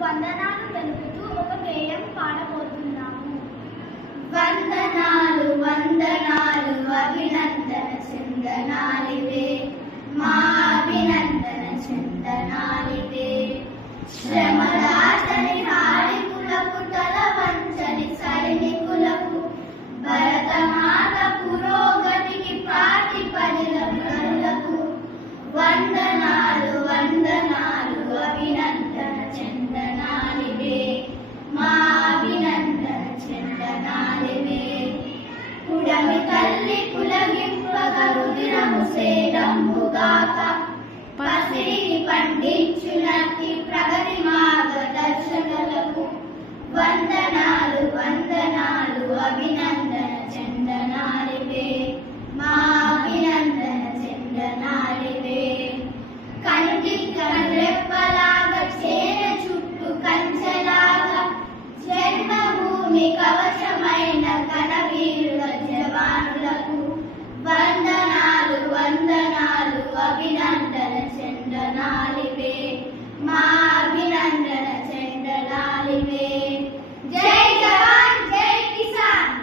వందనాలు తెలుపుతూ ఒక గేయం పాడబోతున్నాము. వందనాలు వందనాలు అభినందన చందనాలివే, మా అభినందన చందనాలివే. శ్రమదాచని హారికులకు, తల వంచని సైనికులకు, భరతమాత పురోగతికి ప్రాతిపదికలకు వందనాలు వందనాలు అభినందన చందనాలివే, మా అభినందన చందనాలివే. పుడమి తల్లి పులగింపగ రుదిరము సేరంబుగాక, పసిరిని పండించునట్టి ప్రగతి మార్గదర్శకులకు వందనాలు వందనాలు అభినందన చందనాలివే.